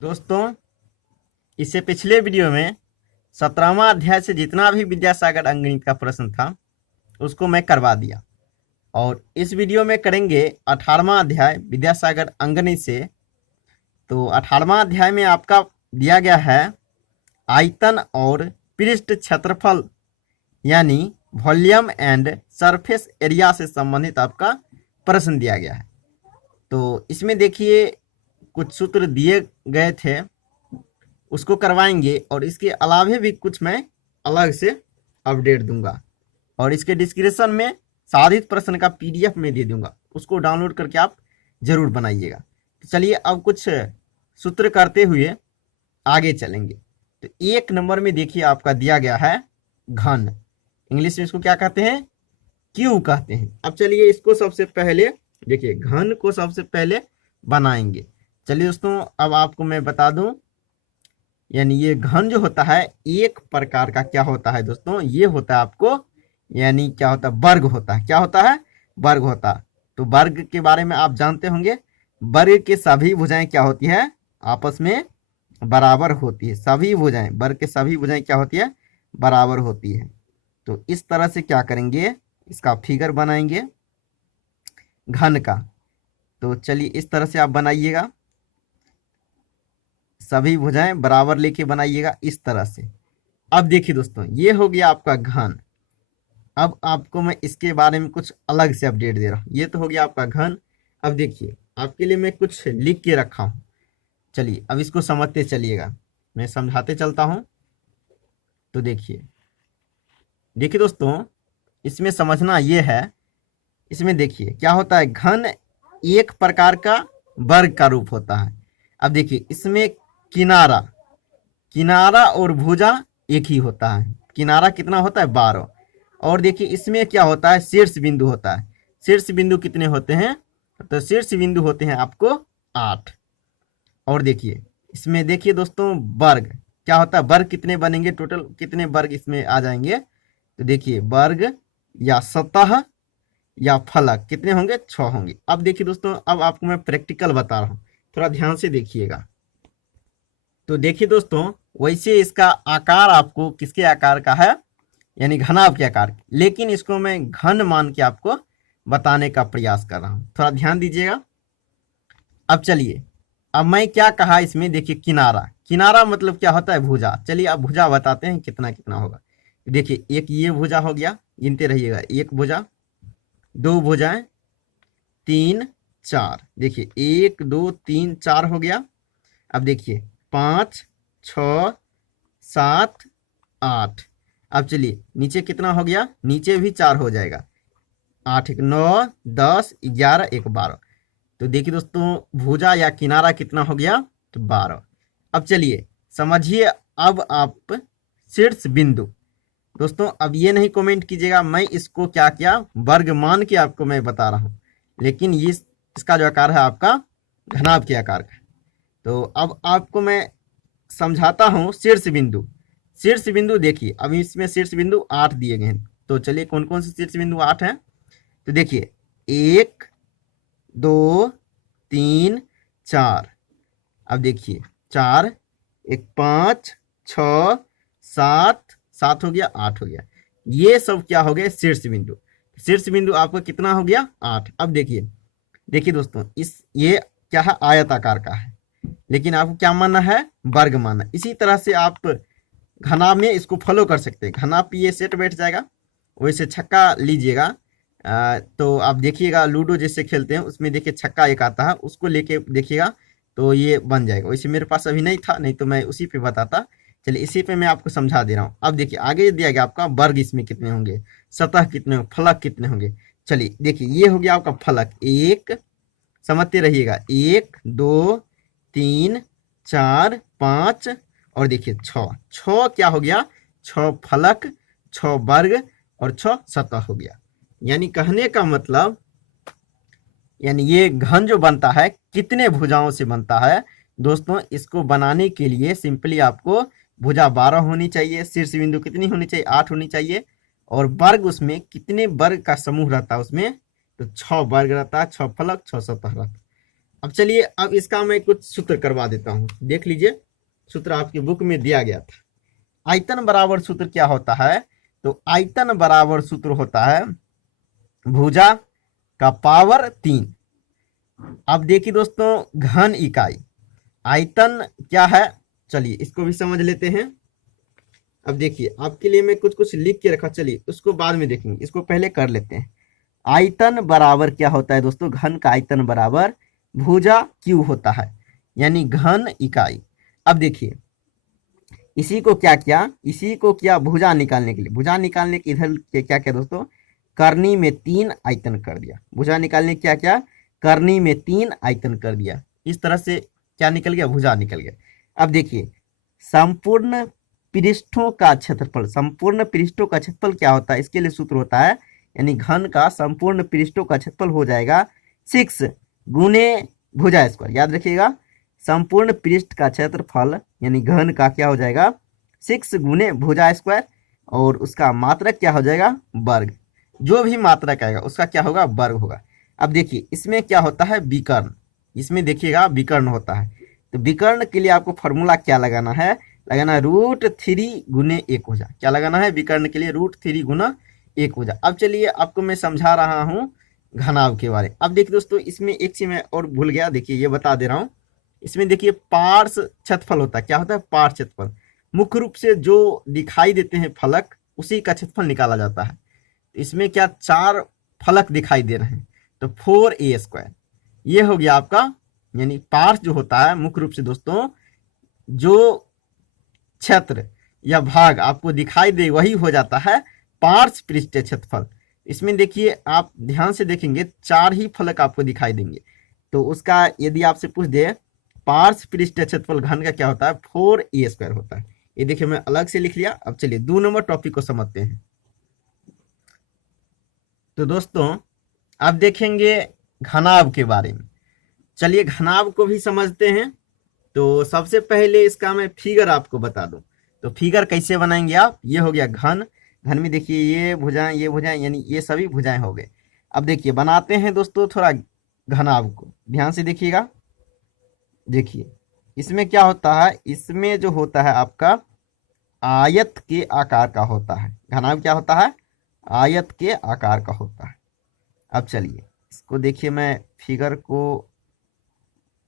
दोस्तों, इससे पिछले वीडियो में 17वां अध्याय से जितना भी विद्यासागर अंकगणित का प्रश्न था उसको मैं करवा दिया। और इस वीडियो में करेंगे 18वां अध्याय विद्यासागर अंकगणित से। तो 18वां अध्याय में आपका दिया गया है आयतन और पृष्ठ क्षेत्रफल यानी वॉल्यूम एंड सरफेस एरिया से संबंधित आपका प्रश्न दिया गया है। तो इसमें देखिए कुछ सूत्र दिए गए थे उसको करवाएंगे और इसके अलावे भी कुछ मैं अलग से अपडेट दूंगा और इसके डिस्क्रिप्शन में साधित प्रश्न का पीडीएफ में दे दूंगा, उसको डाउनलोड करके आप जरूर बनाइएगा। तो चलिए अब कुछ सूत्र करते हुए आगे चलेंगे। तो एक नंबर में देखिए आपका दिया गया है घन, इंग्लिश में इसको क्या कहते हैं, क्यू कहते हैं। अब चलिए इसको सबसे पहले देखिए घन को सबसे पहले बनाएंगे। चलिए दोस्तों अब आपको मैं बता दूं, यानी ये घन जो होता है एक प्रकार का क्या होता है दोस्तों, ये होता है आपको यानी क्या होता है, वर्ग होता है। क्या होता है, वर्ग होता है। तो वर्ग के बारे में आप जानते होंगे, वर्ग की सभी भुजाएं क्या होती है, आपस में बराबर होती है। सभी भुजाएं, वर्ग के सभी भुजाएं क्या होती है, बराबर होती है। तो इस तरह से क्या करेंगे, इसका फिगर बनाएंगे घन का। तो चलिए इस तरह से आप बनाइएगा, सभी भुजाएं बराबर लेके बनाइएगा इस तरह से। अब देखिए दोस्तों ये हो गया आपका घन। अब आपको मैं इसके बारे में कुछ अलग से अपडेट दे रहा हूँ। ये तो हो गया आपका घन। अब देखिए आपके लिए मैं कुछ लिख के रखा हूँ, चलिए अब इसको समझते चलिएगा, मैं समझाते चलता हूँ। तो देखिए देखिए दोस्तों इसमें समझना ये है, इसमें देखिए क्या होता है, घन एक प्रकार का वर्ग का रूप होता है। अब देखिए इसमें किनारा किनारा और भुजा एक ही होता है। किनारा कितना होता है, 12। और देखिए इसमें क्या होता है, शीर्ष बिंदु होता है। शीर्ष बिंदु कितने होते हैं, तो शीर्ष बिंदु होते हैं आपको 8। और देखिए इसमें देखिए दोस्तों वर्ग क्या होता है, वर्ग कितने बनेंगे, टोटल कितने वर्ग इसमें आ जाएंगे। तो देखिए वर्ग या सतह या फलक कितने होंगे, 6 होंगे। अब देखिए दोस्तों अब आपको मैं प्रैक्टिकल बता रहा हूँ, थोड़ा ध्यान से देखिएगा। तो देखिए दोस्तों वैसे इसका आकार आपको किसके आकार का है, यानी घनाभ के आकार, लेकिन इसको मैं घन मान के आपको बताने का प्रयास कर रहा हूं, थोड़ा ध्यान दीजिएगा। अब चलिए अब मैं क्या कहा इसमें, देखिए किनारा, किनारा मतलब क्या होता है, भुजा। चलिए अब भुजा बताते हैं कितना कितना होगा। देखिए एक ये भुजा हो गया, गिनते रहिएगा, एक भुजा, दो भुजाएं, 3 4, देखिए 1 2 3 4 हो गया। अब देखिए 5 6 7 8। अब चलिए नीचे कितना हो गया, नीचे भी 4 हो जाएगा, 8 1 9 10 11 1 12। तो देखिए दोस्तों भुजा या किनारा कितना हो गया, तो 12। अब चलिए समझिए, अब आप शीर्ष बिंदु, दोस्तों अब ये नहीं कमेंट कीजिएगा मैं इसको क्या किया, वर्ग मान के आपको मैं बता रहा हूँ, लेकिन ये इसका जो आकार है आपका घनाभ के आकार का। तो अब आपको मैं समझाता हूँ शीर्ष बिंदु। शीर्ष बिंदु देखिए अब इसमें शीर्ष बिंदु 8 दिए गए हैं। तो चलिए कौन कौन से शीर्ष बिंदु 8 हैं, तो देखिए 1 2 3 4। अब देखिए 4 1 5 6 7 7 हो गया, 8 हो गया। ये सब क्या हो गए, शीर्ष बिंदु। शीर्ष बिंदु आपका कितना हो गया, 8। अब देखिए देखिए दोस्तों इस ये क्या है, आयताकार का है, लेकिन आपको क्या मानना है, वर्ग मानना। इसी तरह से आप घना में इसको फॉलो कर सकते हैं, घना पे ये सेट बैठ जाएगा। वैसे छक्का लीजिएगा, तो आप देखिएगा लूडो जैसे खेलते हैं उसमें देखिए छक्का एक आता है, उसको लेके देखिएगा तो ये बन जाएगा। वैसे मेरे पास अभी नहीं था, नहीं तो मैं उसी पे बताता। चलिए इसी पे मैं आपको समझा दे रहा हूँ। अब देखिए आगे दिया गया आपका वर्ग, इसमें कितने होंगे, सतह कितने होंगे, फलक कितने होंगे। चलिए देखिए ये हो गया आपका फलक, एक, समझते रहिएगा, 1 2 3 4 5 और देखिए 6 6 क्या हो गया, 6 फलक, 6 वर्ग और 6 सतह हो गया। यानी कहने का मतलब, यानी ये घन जो बनता है कितने भुजाओं से बनता है दोस्तों, इसको बनाने के लिए सिंपली आपको भुजा 12 होनी चाहिए, शीर्ष बिंदु कितनी होनी चाहिए, 8 होनी चाहिए, और वर्ग उसमें कितने वर्ग का समूह रहता है उसमें, तो 6 वर्ग रहता है, 6 फलक 6 सतह रहता है। अब चलिए, अब इसका मैं कुछ सूत्र करवा देता हूं, देख लीजिए। सूत्र आपकी बुक में दिया गया था। आयतन बराबर सूत्र क्या होता है? तो आयतन बराबर सूत्र होता है भुजा का पावर 3। अब देखिए दोस्तों, घन इकाई आयतन क्या है, चलिए इसको भी समझ लेते हैं। अब देखिए, आपके लिए मैं कुछ कुछ लिख के रखा, चलिए उसको बाद में देखेंगे, इसको पहले कर लेते हैं। आयतन बराबर क्या होता है दोस्तों? घन का आयतन बराबर भुजा क्यू होता है, यानी घन इकाई। अब देखिए, इसी को क्या किया, इसी को किया भुजा निकालने के लिए। भुजा निकालने के इधर के क्या किया दोस्तों, करनी में 3 आयतन कर दिया। भुजा निकालने क्या क्या, करनी में 3 आयतन कर दिया। इस तरह से क्या निकल गया, भुजा निकल गया। अब देखिए, संपूर्ण पृष्ठों का क्षेत्रफल, संपूर्ण पृष्ठों का क्षेत्रफल क्या होता है, इसके लिए सूत्र होता है, यानी घन का संपूर्ण पृष्ठों का क्षेत्रफल हो जाएगा 6 गुने भुजा स्क्वायर। याद रखिएगा, संपूर्ण पृष्ठ का क्षेत्रफल यानी घन का क्या हो जाएगा, 6 गुने भुजा स्क्वायर, और उसका मात्रक क्या हो जाएगा, वर्ग। जो भी मात्रक आएगा उसका क्या होगा, वर्ग होगा। अब देखिए, इसमें क्या होता है, विकर्ण। इसमें देखिएगा विकर्ण होता है, तो विकर्ण के लिए आपको फॉर्मूला क्या लगाना है, लगाना √3 गुने 1 हो जा। क्या लगाना है विकर्ण के लिए, √3 गुना 1 हो जा। अब चलिए, आपको मैं समझा रहा हूँ घनाभ के बारे। अब देखिए दोस्तों, इसमें एक चीज मैं और भूल गया, देखिए ये बता दे रहा हूँ। इसमें देखिए पार्श्व क्षेत्रफल होता है। क्या होता है, पार्श्व क्षेत्रफल। मुख्य रूप से जो दिखाई देते हैं फलक, उसी का क्षेत्रफल निकाला जाता है। इसमें क्या 4 फलक दिखाई दे रहे हैं, तो 4a²। ये हो गया आपका, यानी पार्श्व जो होता है, मुख्य रूप से दोस्तों जो क्षेत्र या भाग आपको दिखाई दे वही हो जाता है पार्श्व पृष्ठीय क्षेत्रफल। इसमें देखिए, आप ध्यान से देखेंगे 4 ही फलक आपको दिखाई देंगे। तो उसका यदि आपसे पूछ दे पार्श्व पृष्ठीय क्षेत्रफल घन का क्या होता है, 4a² होता है। ये देखिए मैं अलग से लिख लिया। अब चलिए 2 नंबर टॉपिक को समझते हैं। तो दोस्तों, अब देखेंगे घनाभ के बारे में। चलिए घनाभ को भी समझते हैं। तो सबसे पहले इसका मैं फिगर आपको बता दूं। तो फिगर कैसे बनाएंगे आप, ये हो गया घन। घन में देखिए ये भुजाएं, यानी ये सभी भुजाएं हो गए। अब देखिए बनाते हैं दोस्तों थोड़ा घनाभ को, ध्यान से देखिएगा। देखिए इसमें क्या होता है, इसमें जो होता है आपका आयत के आकार का होता है। घनाभ क्या होता है, आयत के आकार का होता है। अब चलिए इसको देखिए, मैं फिगर को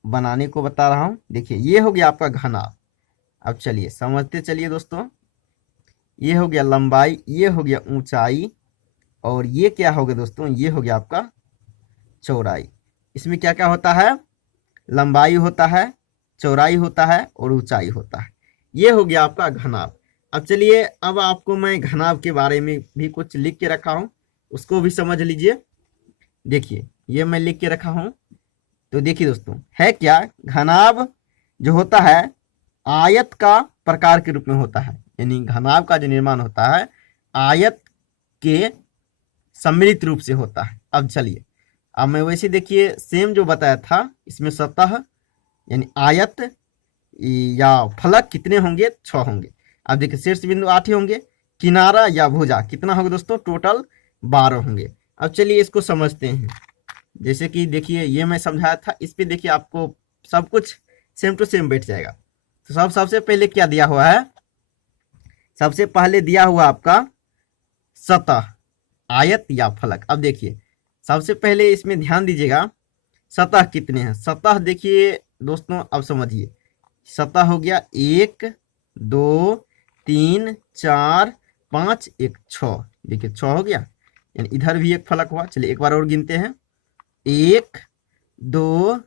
बनाने को बता रहा हूं। देखिए ये हो गया आपका घनाभ। अब चलिए समझते चलिए दोस्तों। ये हो गया लंबाई, ये हो गया ऊंचाई, और ये क्या हो गया दोस्तों, ये हो गया आपका चौड़ाई। इसमें क्या क्या होता है, लंबाई होता है, चौड़ाई होता है, और ऊंचाई होता है। ये हो गया आपका घनाभ। अब चलिए, अब आपको मैं घनाभ के बारे में भी कुछ लिख के रखा हूं, उसको भी समझ लीजिए। देखिए ये मैं लिख के रखा हूं। तो देखिए दोस्तों, है क्या, घनाभ जो होता है आयत का प्रकार के रूप में होता है, यानी घनाभ का जो निर्माण होता है आयत के सम्मिलित रूप से होता है। अब चलिए, अब मैं वैसे देखिए सेम जो बताया था, इसमें सतह यानी आयत या फलक कितने होंगे, 6 होंगे। अब देखिए शीर्ष बिंदु 8 ही होंगे, किनारा या भुजा कितना होगा दोस्तों, टोटल 12 होंगे। अब चलिए इसको समझते हैं। जैसे कि देखिए ये मैं समझाया था, इस पे देखिए आपको सब कुछ सेम टू सेम बैठ जाएगा। तो सबसे पहले क्या दिया हुआ है, सबसे पहले दिया हुआ आपका सतह, आयत या फलक। अब देखिए सबसे पहले इसमें ध्यान दीजिएगा, सतह कितने हैं। सतह देखिए दोस्तों, अब समझिए, सतह हो गया 1 2 3 4 5 1 6। देखिए 6 हो गया, यानी इधर भी एक फलक हुआ। चलिए एक बार और गिनते हैं, 1 2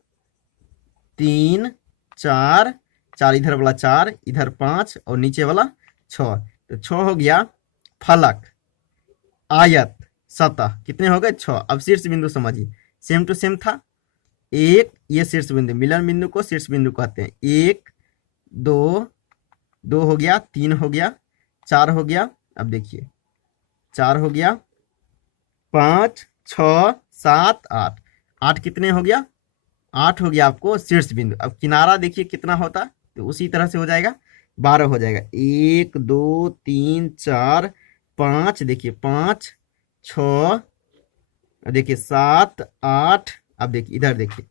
3 4, 4 इधर वाला 4, इधर 5 और नीचे वाला 6। तो 6 हो गया फलक, आयत, सतह कितने हो गए, 6। अब शीर्ष बिंदु समझिए, सेम टू सेम था। एक, ये शीर्ष बिंदु, मिलन बिंदु को शीर्ष बिंदु कहते हैं। 1 2, 2 हो गया, 3 हो गया, 4 हो गया। अब देखिए 4 हो गया, 5 6 7 8, 8 कितने हो गया, 8 हो गया आपको शीर्ष बिंदु। अब किनारा देखिए कितना होता, तो उसी तरह से हो जाएगा, 12 हो जाएगा। 1 2 3 4 5, देखिए 5 6, देखिए 7 8। अब देखिए इधर देखिए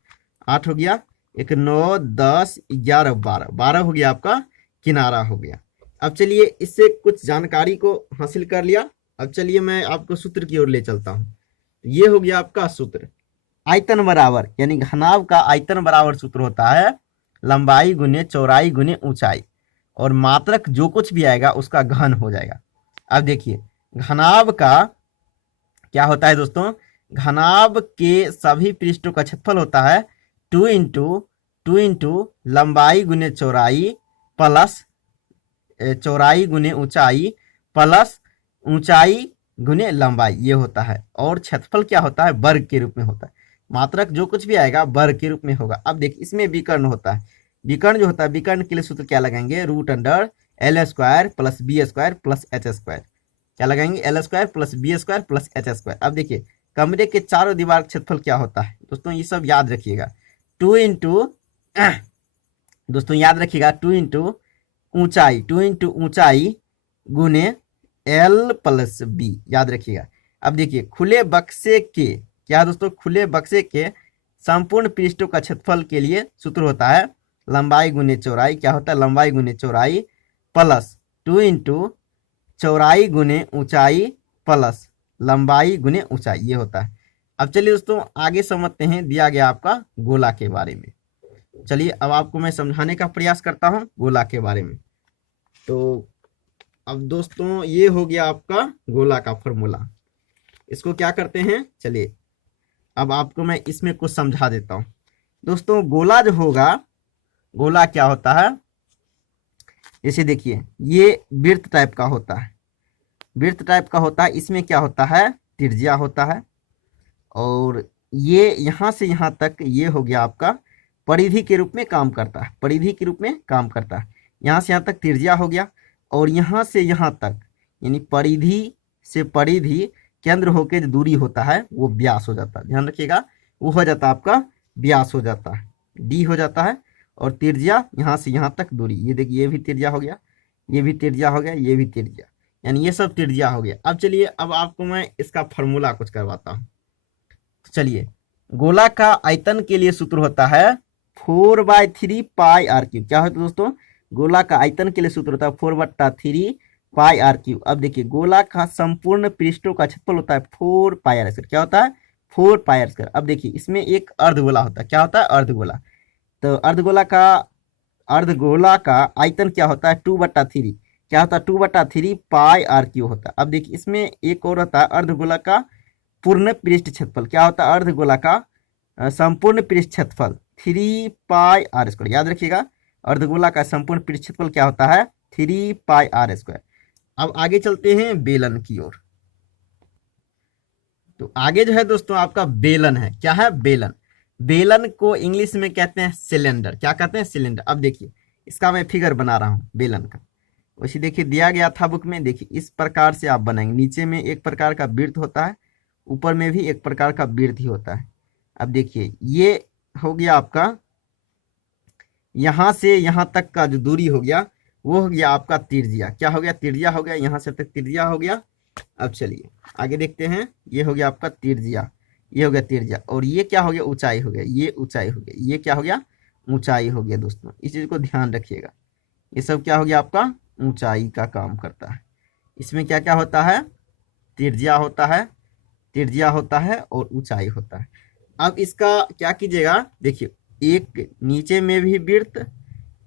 8 हो गया, एक 9 10 11 12, 12 हो गया आपका किनारा हो गया। अब चलिए इससे कुछ जानकारी को हासिल कर लिया। अब चलिए मैं आपको सूत्र की ओर ले चलता हूँ। ये हो गया आपका सूत्र, आयतन बराबर यानी घनाभ का आयतन बराबर सूत्र होता है लंबाई गुने चौड़ाई गुने ऊंचाई, और मात्रक जो कुछ भी आएगा उसका घन हो जाएगा। अब देखिए घनाभ का क्या होता है दोस्तों, घनाभ के सभी पृष्ठों का क्षेत्रफल होता है 2 इंटू लंबाई गुने चौड़ाई प्लस चौड़ाई गुने ऊंचाई प्लस ऊंचाई गुने लंबाई, ये होता है। और क्षेत्रफल क्या होता है, वर्ग के रूप में होता है। मात्रक जो कुछ भी आएगा वर्ग के रूप में होगा। अब देखिए इसमें विकर्ण होता है, विकर्ण जो होता है, विकर्ण के लिए सूत्र क्या लगाएंगे, root under L square plus B square plus H square. क्या लगाएंगे, L square plus B square plus H square. अब देखिए कमरे के चारों दीवार क्षेत्रफल क्या होता है दोस्तों, ये सब याद रखिएगा। 2 इंटू दोस्तों याद रखिएगा 2 इंटू ऊंचाई, 2 इंटू ऊंचाई गुने एल प्लस बी, याद रखिएगा। अब देखिए खुले बक्से के क्या दोस्तों, खुले बक्से के संपूर्ण पृष्ठों का क्षेत्रफल के लिए सूत्र होता है लंबाई गुने चौड़ाई, क्या होता है, लंबाई गुने चौड़ाई प्लस 2 इंटू चौड़ाई गुने ऊंचाई प्लस लंबाई गुने ऊंचाई, ये होता है। अब चलिए दोस्तों आगे समझते हैं दिया गया आपका गोला के बारे में। चलिए अब आपको मैं समझाने का प्रयास करता हूं गोला के बारे में। तो अब दोस्तों ये हो गया आपका गोला का फॉर्मूला। इसको क्या करते हैं, चलिए अब आपको मैं इसमें कुछ समझा देता हूं। दोस्तों गोला जो होगा, गोला क्या होता है, जैसे देखिए ये वृत्त टाइप का होता है, वृत्त टाइप का होता है। इसमें क्या होता है, त्रिज्या होता है, और ये यहाँ से यहाँ तक ये हो गया आपका परिधि के रूप में काम करता है, परिधि के रूप में काम करता है। यहाँ से यहाँ तक त्रिज्या हो गया, और यहाँ से यहाँ तक यानी परिधि से परिधि केंद्र होके जो दूरी होता है वो व्यास हो जाता है, ध्यान रखिएगा। वो हो जाता है आपका व्यास हो जाता है, डी हो जाता है। और त्रिज्या यहाँ से यहाँ तक दूरी, ये देखिए ये भी त्रिज्या हो गया, ये भी त्रिज्या हो गया, ये भी त्रिज्या, यानी ये सब त्रिज्या हो गया। अब चलिए अब आपको मैं इसका फॉर्मूला कुछ करवाता हूँ। तो चलिए गोला का आयतन के लिए सूत्र होता है 4/3 पाई आर क्यूब। क्या होता है दोस्तों, गोला का आयतन के लिए सूत्र होता है 4/3 पाई आर क्यूब। अब देखिए गोला का संपूर्ण पृष्ठों का क्षेत्रफल होता है 4 पाई आर स्क्वायर। क्या होता है, 4 पाई आर स्क्वायर। अब देखिए इसमें एक अर्धगोला होता है, क्या होता है, अर्धगोला। तो अर्धगोला का आयतन क्या होता है 2/3, क्या होता है 2/3 पाई आर क्यूब होता है। अब देखिए इसमें एक और होता है अर्धगोला का पूर्ण पृष्ठ क्षेत्रफल। क्या होता है, अर्धगोला का संपूर्ण पृष्ठ क्षेत्रफल 3 पाई आर स्क्वायर, याद रखिएगा। अर्धगोला का संपूर्ण पृष्ठ क्षेत्रफल क्या होता है 3 पाई आर स्क्वायर। अब आगे चलते हैं बेलन की ओर। तो आगे जो है दोस्तों आपका बेलन है, क्या है, बेलन। बेलन को इंग्लिश में कहते हैं सिलेंडर। क्या कहते हैं, सिलेंडर। अब देखिए इसका मैं फिगर बना रहा हूं बेलन का। वैसे देखिए दिया गया था बुक में, देखिए इस प्रकार से आप बनाएंगे। नीचे में एक प्रकार का वृत्त होता है, ऊपर में भी एक प्रकार का वृत्त ही होता है। अब देखिए ये हो गया आपका यहां से यहां तक का जो दूरी हो गया वो हो गया आपका त्रिज्या। क्या हो गया, त्रिज्या हो गया, यहां से तक त्रिज्या हो गया। अब चलिए आगे देखते हैं, ये हो गया आपका त्रिज्या, ये हो गया त्रिज्या, और ये क्या हो गया, ऊंचाई हो गया, ये ऊंचाई हो गया, ये क्या हो गया, ऊंचाई हो गया। दोस्तों इस चीज को ध्यान रखिएगा, ये सब क्या हो गया आपका ऊंचाई का काम करता है। इसमें क्या क्या होता है, त्रिज्या होता है, त्रिज्या होता है और ऊंचाई होता है। अब इसका क्या कीजिएगा, देखिए एक नीचे में भी वृत्त,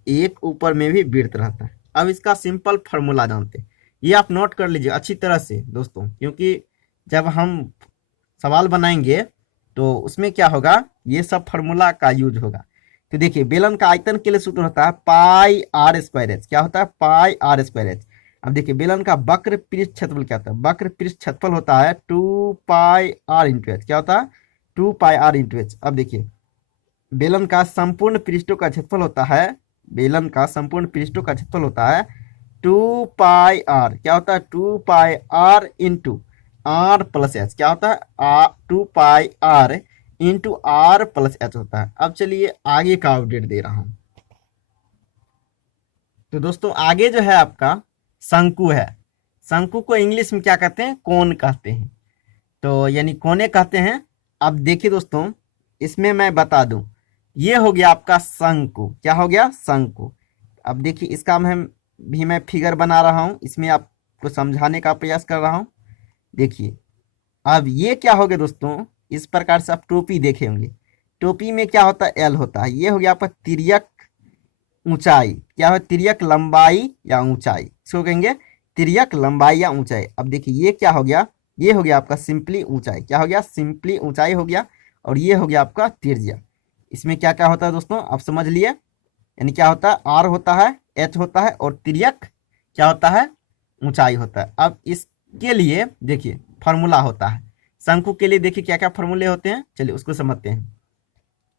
एक ऊपर में भी वृत्त रहता है। अब इसका सिंपल फार्मूला जानते हैं, ये आप नोट कर लीजिए अच्छी तरह से दोस्तों, क्योंकि जब हम सवाल बनाएंगे तो उसमें क्या होगा, ये सब फार्मूला का यूज होगा। तो देखिए बेलन का आयतन के लिए सूत्र होता है पाई आर स्क्वायर एच। क्या होता है, पाई आर स्क्वायर एच। अब देखिए बेलन का वक्र पृष्ठ क्षेत्रफल क्या होता है, वक्र पृष्ठ क्षेत्रफल होता है 2 पाई आर इंटू एच। क्या होता है, 2 पाई आर इंटू एच। अब देखिए बेलन का संपूर्ण पृष्ठों का क्षेत्रफल होता है, बेलन का संपूर्ण पृष्ठों का क्षेत्रफल होता है 2 पाई आर। क्या होता है, 2 pi r into r plus h. क्या होता है, 2 pi r into r plus h होता है। अब चलिए आगे का अपडेट दे रहा हूं। तो दोस्तों आगे जो है आपका शंकु है। शंकु को इंग्लिश में क्या कहते हैं, कोन कहते हैं, तो यानी कोने कहते हैं। अब देखिए दोस्तों इसमें मैं बता दूं, ये हो गया आपका शंकु। क्या हो गया? शंकु। अब देखिए इसका मैं फिगर बना रहा हूं, इसमें आपको समझाने का प्रयास कर रहा हूं। देखिए अब ये क्या हो गया दोस्तों, इस प्रकार से आप टोपी देखे होंगे। टोपी में क्या होता है? एल होता है। ये हो गया आपका तिर्यक ऊंचाई। क्या है? तिर्यक लंबाई या ऊंचाई, इसको कहेंगे तिर्यक लंबाई या ऊंचाई। अब देखिए ये क्या हो गया? ये हो गया आपका सिंपली ऊंचाई। क्या हो गया? सिंपली ऊंचाई हो गया। और ये हो गया आपका त्रिज्या। इसमें क्या क्या होता है दोस्तों, आप समझ लिए। यानी क्या होता है? आर होता है, एच होता है, और तिर्यक क्या होता है? ऊंचाई होता है। अब इसके लिए देखिए फॉर्मूला होता है। शंकु के लिए देखिए क्या क्या फॉर्मूले होते हैं, चलिए उसको समझते हैं।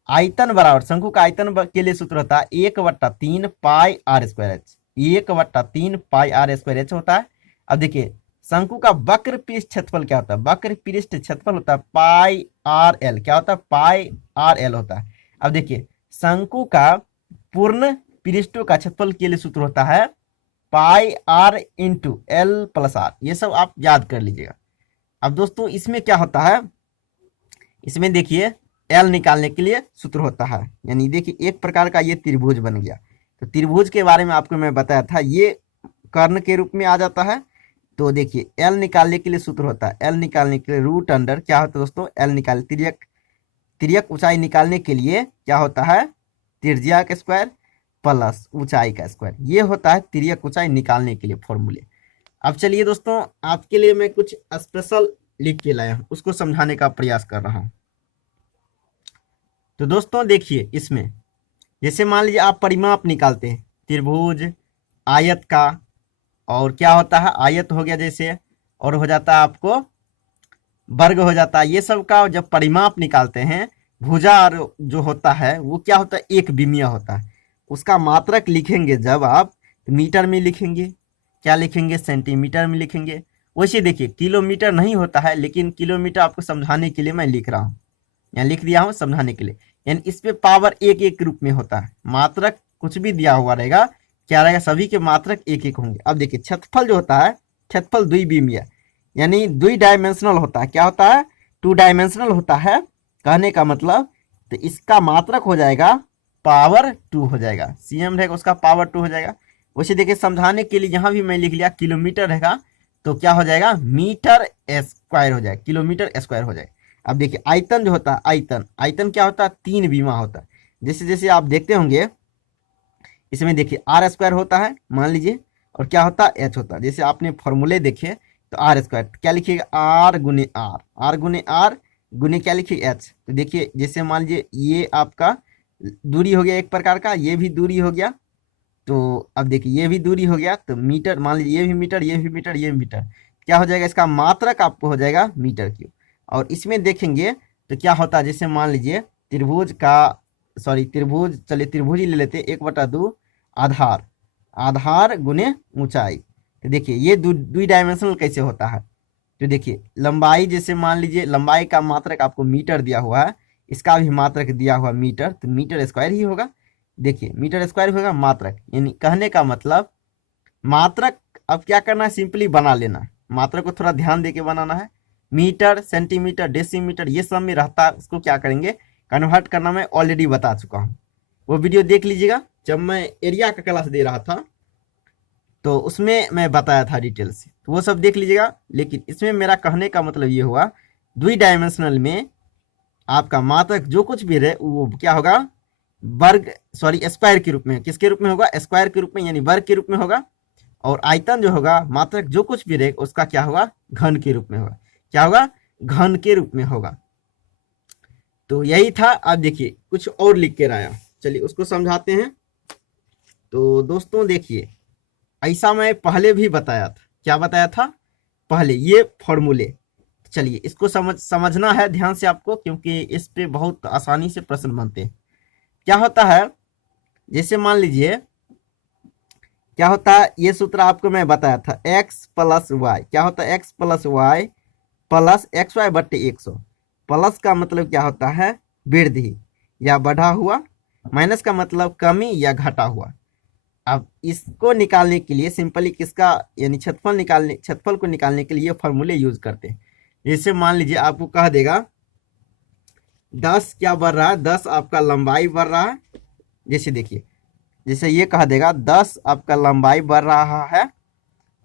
आयतन बराबर, शंकु का आयतन के लिए सूत्र होता है 1/3 pi r square h. 1/3 pi r square h होता है। अब देखिए शंकु का वक्र पृष्ठ क्षेत्रफल क्या होता है? वक्र पृष्ठ क्षेत्रफल होता है पाई आर एल। क्या होता है? पाई आर एल होता है। अब देखिए शंकु का पूर्ण पृष्ठों का क्षेत्रफल के लिए सूत्र होता है pi r into l plus r. ये सब आप याद कर लीजिएगा। अब दोस्तों इसमें क्या होता है, इसमें देखिए एल निकालने के लिए सूत्र होता है। यानी देखिए एक प्रकार का ये त्रिभुज बन गया। तो त्रिभुज के बारे में आपको मैं बताया था, ये कर्ण के रूप में आ जाता है। तो देखिए एल निकालने के लिए सूत्र होता है, एल निकालने के लिए रूट अंडर क्या होता है दोस्तों, एल निकाल तिर्यक ऊंचाई निकालने के लिए क्या होता है? त्रिज्या का स्क्वायर प्लस ऊंचाई का स्क्वायर। ये होता है तिर्यक ऊंचाई निकालने के लिए फॉर्मूले। अब चलिए दोस्तों आपके लिए मैं कुछ स्पेशल लिख के लाया हूं, उसको समझाने का प्रयास कर रहा हूं। तो दोस्तों देखिए इसमें जैसे मान लीजिए आप परिमाप निकालते हैं त्रिभुज आयत का, और क्या होता है? आयत हो गया जैसे, और हो जाता है आपको वर्ग हो जाता है। ये सब का जब परिमाप निकालते हैं, भुजा जो होता है वो क्या होता है? एक विमीय होता है। उसका मात्रक लिखेंगे जब आप मीटर में लिखेंगे, क्या लिखेंगे? सेंटीमीटर में लिखेंगे। वैसे देखिए किलोमीटर नहीं होता है, लेकिन किलोमीटर आपको समझाने के लिए मैं लिख रहा हूँ, यहाँ लिख दिया हूँ समझाने के लिए। यानी इस पे पावर एक एक रूप में होता है। मात्रक कुछ भी दिया हुआ रहेगा, क्या रहेगा? सभी के मात्रक एक एक होंगे। अब देखिए क्षेत्रफल जो होता है, क्षेत्रफल द्विविमीय यानी 2 डायमेंशनल होता है। क्या होता है? 2 डायमेंशनल होता है। कहने का मतलब तो इसका मात्रक हो जाएगा पावर 2 हो जाएगा। सीएम रहेगा उसका पावर 2 हो जाएगा। वैसे देखिए समझाने के लिए यहाँ भी मैं लिख लिया किलोमीटर रहेगा, तो क्या हो जाएगा? मीटर स्क्वायर हो जाएगा, किलोमीटर स्क्वायर हो जाएगा। अब देखिए आयतन जो होता है, आयतन आयतन क्या होता है? 3 विमा होता है। जैसे जैसे आप देखते होंगे इसमें देखिए आर स्क्वायर होता है मान लीजिए, और क्या होता है? एच होता है। जैसे आपने फॉर्मूले देखे तो आर स्क्वायर क्या लिखिएगा? आर गुने आर, आर गुने आर गुने क्या लिखिए? एच। तो देखिए जैसे मान लीजिए ये आपका दूरी हो गया एक प्रकार का, ये भी दूरी हो गया। तो अब देखिए ये भी दूरी हो गया, तो मीटर मान लीजिए, ये भी मीटर, ये भी मीटर, ये भी मीटर। क्या हो जाएगा? इसका मात्रक आपको हो जाएगा मीटर क्यूब। और इसमें देखेंगे तो क्या होता है? जैसे मान लीजिए त्रिभुज का, सॉरी त्रिभुज, चलिए त्रिभुज ही ले लेते हैं। 1/2 आधार, आधार गुने ऊंचाई। तो देखिए ये दो डायमेंशनल कैसे होता है? तो देखिए लंबाई, जैसे मान लीजिए लंबाई का मात्रक आपको मीटर दिया हुआ है, इसका भी मात्रक दिया हुआ मीटर, तो मीटर स्क्वायर ही होगा। देखिए मीटर स्क्वायर होगा मात्रक। यानी कहने का मतलब मात्रक अब क्या करना है? सिंपली बना लेना है। मात्रक को थोड़ा ध्यान दे के बनाना है। मीटर, सेंटीमीटर, डेसीमीटर ये सब में रहता है, उसको क्या करेंगे? कन्वर्ट करना मैं ऑलरेडी बता चुका हूँ। वो वीडियो देख लीजिएगा, जब मैं एरिया का क्लास दे रहा था तो उसमें मैं बताया था डिटेल से, तो वो सब देख लीजिएगा। लेकिन इसमें मेरा कहने का मतलब ये हुआ 2 डायमेंशनल में आपका मात्रक जो कुछ भी रहे वो क्या होगा? वर्ग, सॉरी स्क्वायर के रूप में। किसके रूप में होगा? स्क्वायर के रूप में, यानी वर्ग के रूप में होगा। और आयतन जो होगा, मात्रक जो कुछ भी रहेगा उसका क्या होगा? घन के रूप में होगा। क्या होगा? घन के रूप में होगा। तो यही था। अब देखिए कुछ और लिख के लाया, चलिए उसको समझाते हैं। तो दोस्तों देखिए ऐसा मैं पहले भी बताया था। क्या बताया था पहले? ये फॉर्मूले। चलिए इसको समझना है ध्यान से आपको, क्योंकि इस पे बहुत आसानी से प्रश्न बनते हैं। क्या होता है? जैसे मान लीजिए क्या होता है, ये सूत्र आपको मैं बताया था, x प्लस वाई। क्या होता है? x plus Y plus X Y बट्टे 100। प्लस का मतलब क्या होता है? वृद्धि या बढ़ा हुआ। माइनस का मतलब कमी या घटा हुआ। अब इसको निकालने के लिए सिंपली किसका, यानी क्षेत्रफल को निकालने के लिए फॉर्मूले यूज करते हैं। जैसे मान लीजिए आपको कह देगा 10 क्या बढ़ रहा है, 10 आपका लंबाई बढ़ रहा है। जैसे देखिए, जैसे ये कह देगा 10 आपका लंबाई बढ़ रहा है,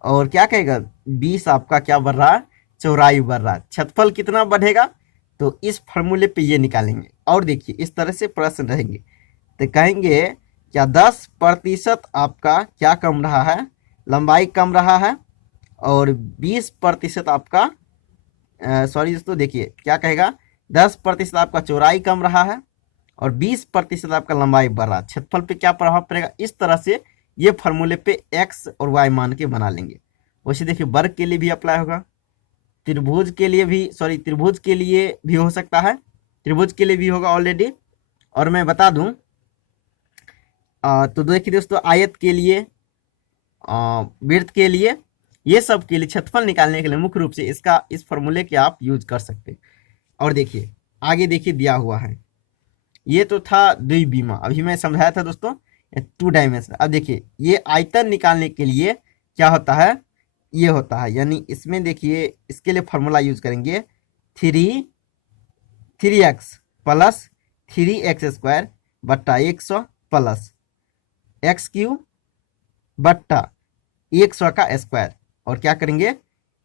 और क्या कहेगा 20 आपका क्या बढ़ रहा है, चौड़ाई बढ़ रहा है। क्षेत्रफल कितना बढ़ेगा, तो इस फॉर्मूले पे ये निकालेंगे। और देखिए इस तरह से प्रश्न रहेंगे, तो कहेंगे क्या 10% आपका क्या कम रहा है, लंबाई कम रहा है, और 20% आपका सॉरी दोस्तों, देखिए क्या कहेगा 10% आपका चौड़ाई कम रहा है और 20% आपका लंबाई बढ़ रहा है। क्षेत्रफल पे क्या प्रभाव पड़ेगा, इस तरह से ये फॉर्मूले पे एक्स और वाई मान के बना लेंगे। वैसे देखिए वर्ग के लिए भी अप्लाई होगा, त्रिभुज के लिए भी, सॉरी त्रिभुज के लिए भी हो सकता है, त्रिभुज के लिए भी होगा ऑलरेडी। और मैं बता दूं तो देखिए दोस्तों, आयत के लिए, वृत्त के लिए, ये सब के लिए क्षेत्रफल निकालने के लिए मुख्य रूप से इसका, इस फॉर्मूले के आप यूज कर सकते हैं। और देखिए आगे देखिए दिया हुआ है, ये तो था द्विविमा, अभी मैं समझाया था दोस्तों 2 डायमेंशन। अब देखिए ये आयतन निकालने के लिए क्या होता है, ये होता है, यानी इसमें देखिए इसके लिए फॉर्मूला यूज करेंगे 3x प्लस 3x² बट्टा 100 प्लस x³ बट्टा 100 का स्क्वायर, और क्या करेंगे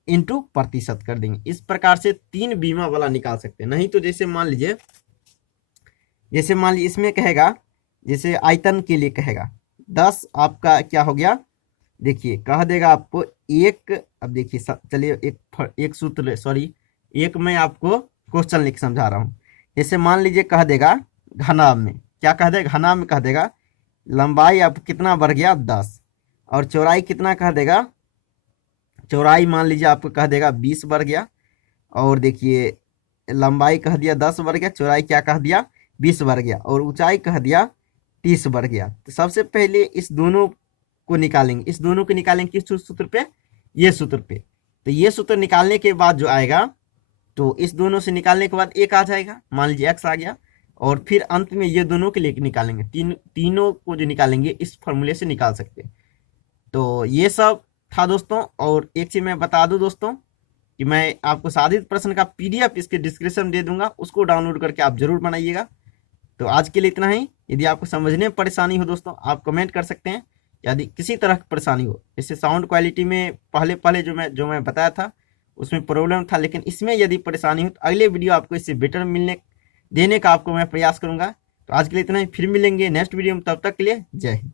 इंटू प्रतिशत कर देंगे। इस प्रकार से 3 बीमा वाला निकाल सकते हैं। नहीं तो जैसे मान लीजिए इसमें कहेगा, जैसे आयतन के लिए कहेगा 10 आपका क्या हो गया, देखिए कह देगा आपको एक, अब देखिए चलिए एक सूत्र, सॉरी एक मैं आपको क्वेश्चन लिख समझा रहा हूँ। जैसे मान लीजिए कह देगा घनाभ में, क्या कह देगा घनाभ में, कह देगा लंबाई अब कितना बढ़ गया 10, और चौड़ाई कितना कह देगा, चौड़ाई मान लीजिए आपको कह देगा 20 बढ़ गया, और देखिए लंबाई कह दिया 10 बढ़ गया, चौड़ाई क्या कह दिया 20 बढ़ गया, और ऊंचाई कह दिया 30 बढ़ गया। तो सबसे पहले इस दोनों को निकालेंगे, इस दोनों को निकालेंगे किस सूत्र पे, ये सूत्र पे। तो ये सूत्र निकालने के बाद जो आएगा, तो इस दोनों से निकालने के बाद एक आ जाएगा, मान लीजिए एक्स आ गया, और फिर अंत में ये दोनों के लिए निकालेंगे, तीनों को जो निकालेंगे इस फॉर्मूले से निकाल सकते हैं। तो ये सब था दोस्तों। और एक चीज मैं बता दूं दोस्तों कि मैं आपको साधित प्रश्न का पीडीएफ इसके डिस्क्रिप्शन दे दूंगा, उसको डाउनलोड करके आप जरूर बनाइएगा। तो आज के लिए इतना ही। यदि आपको समझने में परेशानी हो दोस्तों, आप कमेंट कर सकते हैं। यदि किसी तरह की परेशानी हो, जैसे साउंड क्वालिटी में पहले जो मैं बताया था उसमें प्रॉब्लम था, लेकिन इसमें यदि परेशानी हो तो अगले वीडियो आपको इससे बेटर देने का आपको मैं प्रयास करूंगा। तो आज के लिए इतना ही, फिर मिलेंगे नेक्स्ट वीडियो में, तब तक के लिए जय हिंद।